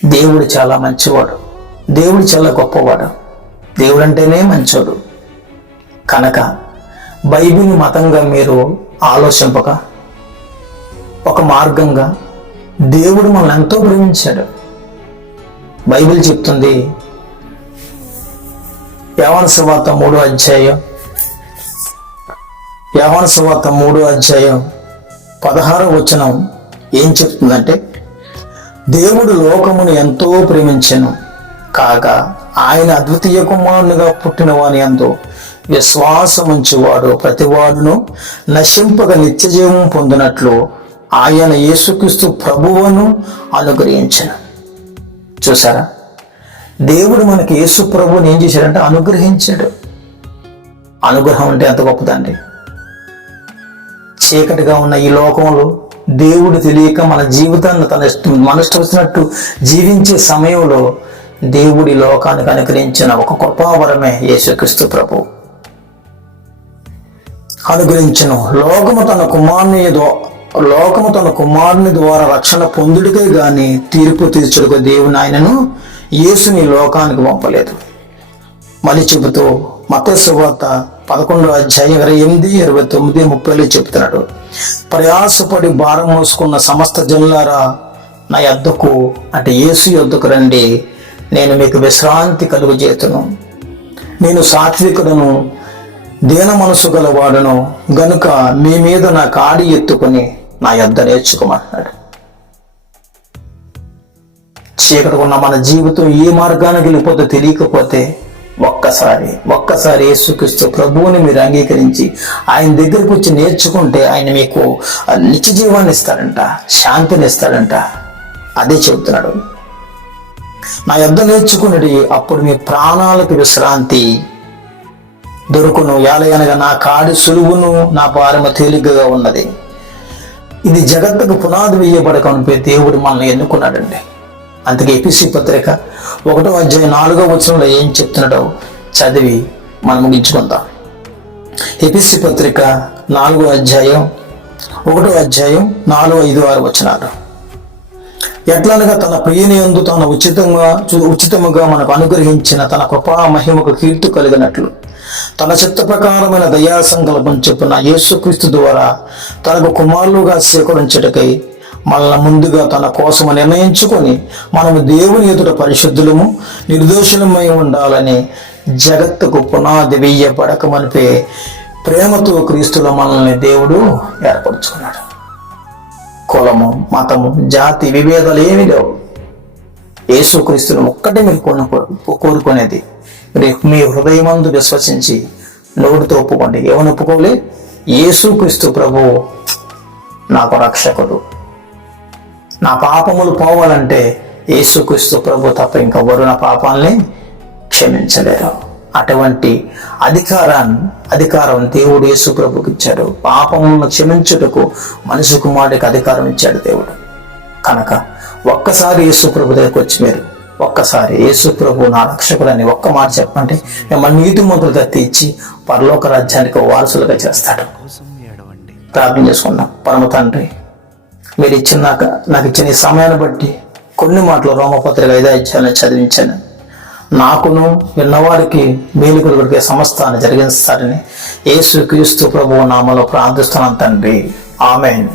దేవుడు చాలా మంచివాడు, దేవుడు చాలా గొప్పవాడు, దేవుడు అంటేనే మంచోడు. కనుక బైబిల్ మతంగా మీరు ఆలోచింపక ఒక మార్గంగా దేవుడు మనల్ని ఎంతో ప్రేమించాడు. బైబిల్ చెప్తుంది, యోహాను సువార్త 3వ అధ్యాయం 16వ వచనం ఏం చెప్తుందంటే, దేవుడు లోకమును ఎంతో ప్రేమించెను కాగా ఆయన అద్వితీయ కుమారునిగా పుట్టిన వాని యందు విశ్వాసముంచువాడు ప్రతివాడును నశింపక నిత్యజీవం పొందినట్లు ఆయన యేసుక్రీస్తు ప్రభువును అనుగ్రహించెను. చూసారా, దేవుడు మనకి యేసు ప్రభువుని ఏం చేశాడంటే అనుగ్రహించాడు. అనుగ్రహం అంటే ఎంత గొప్పదండి. చీకటిగా ఉన్న ఈ లోకంలో దేవుడు తెలియక మన జీవితాన్ని మన ఇష్టం వచ్చినట్టు జీవించే సమయంలో దేవుడి లోకానికి అనుగ్రహించిన ఒక కృపావరమే యేసుక్రీస్తు ప్రభు. అనుగ్రహించను లోకము తన కుమారుని ద్వారా రక్షణ పొందుడికే గాని తీర్పు తీర్చుడుకు దేవుని ఆయనను యేసుని లోకానికి పంపలేదు. మళ్ళీ చెబుతూ మత్తయి సువార్త 11వ అధ్యాయం 28, 29, 30 చెప్తున్నాడు, ప్రయాసపడి భారం మోసుకున్న సమస్త జనులారా నా యొద్దకు, అంటే యేసు యొద్దకు రండి, నేను మీకు విశ్రాంతి కలుగజేతును. నేను సాత్వికుడను, దీన మనసు గలవాడును గనుక మీ మీద నా కాడి ఎత్తుకుని నా యొద్ద నేర్చుకోమంటున్నాడు. చీకటి ఉన్న మన జీవితం ఏ మార్గానికి వెళ్ళిపోతే తెలియకపోతే ఒక్కసారి యేసుక్రీస్తు ప్రభువుని మీరు అంగీకరించి ఆయన దగ్గరికి వచ్చి నేర్చుకుంటే ఆయన మీకు నిత్య జీవాన్ని ఇస్తాడంట, శాంతిని ఇస్తాడంట. అదే చెబుతున్నాడు, నా యొద్ద నేర్చుకున్నది అప్పుడు మీ ప్రాణాలకు విశ్రాంతి దొరుకును. యాలయనగా నా కాడి సులువును, నా భారము తేలికగా ఉన్నది. ఇది జగత్తుకు పునాది వేయబడకనిపే దేవుడు మనల్ని ఎన్నుకున్నాడండి. అందుకే ఎఫెసీ పత్రిక 1వ అధ్యాయం 4వ వచనంలో ఏం చెప్తున్నాడో చదివి మనం ముగించుకుందాం. ఎఫెసీ పత్రిక 1వ అధ్యాయం 4, 5, 6 వచనాలు. ఎట్లనగా తన ప్రియనియందు తాను ఉచితముగా మనకు అనుగ్రహించిన తన కృపా మహిమకు కీర్తి కలిగినట్లు తన చిత్త ప్రకారమైన దయా సంకల్పం చొప్పున యేసుక్రీస్తు ద్వారా తనకు కుమారులుగా స్వీకరించుటకై మనల్ని ముందుగా తన కోసము నిర్ణయించుకొని మనము దేవుని ఎదుట పరిశుద్ధులము నిర్దోషులమై ఉండాలని జగత్తుకు పునాది వేయబడకమనిపే ప్రేమతో క్రీస్తులో మనల్ని దేవుడు ఏర్పరచుకున్నాడు. కులము, మతము, జాతి విభేదాలు ఏమీ లేవు. యేసుక్రీస్తును ఒక్కటే మీరు కోరుకునేది, మీ హృదయమందు విశ్వసించి నోటితో ఒప్పుకోండి. ఏమని ఒప్పుకోలే? యేసుక్రీస్తు ప్రభువు నాకు రక్షకుడు, నా పాపములు పోవాలంటే యేసుక్రీస్తు ప్రభు తప్ప ఇంకెవరు నా పాపాలని క్షమించలేరు. అటువంటి అధికారం దేవుడు యేసు ప్రభుకి ఇచ్చాడు. పాపములను క్షమించుటకు మనిషి కుమారుడికి అధికారం ఇచ్చాడు దేవుడు. కనుక ఒక్కసారి యేసు ప్రభు దగ్గరికి వచ్చి మీరు ఒక్కసారి యేసు ప్రభు నా రక్షకులని ఒక్క మాట చెప్పంటే మిమ్మల్ని నీతిమంతులుగా తీర్చి పరలోక రాజ్యానికి వారసులుగా చేస్తాడు. ప్రార్థన చేసుకున్నాం. పరమ తండ్రి, మీరు నాకు ఇచ్చిన ఈ సమయాన్ని బట్టి కొన్ని మాటలు రోమపత్రిక 5వ అధ్యాయాన్ని చదివించాను. నాకును విన్నవారికి మేలు కలుగుడికే సమస్తాన్ని జరిగిస్తారని యేసుక్రీస్తు ప్రభువు నామములో ప్రార్థిస్తున్నాను తండ్రి. ఆమేన్.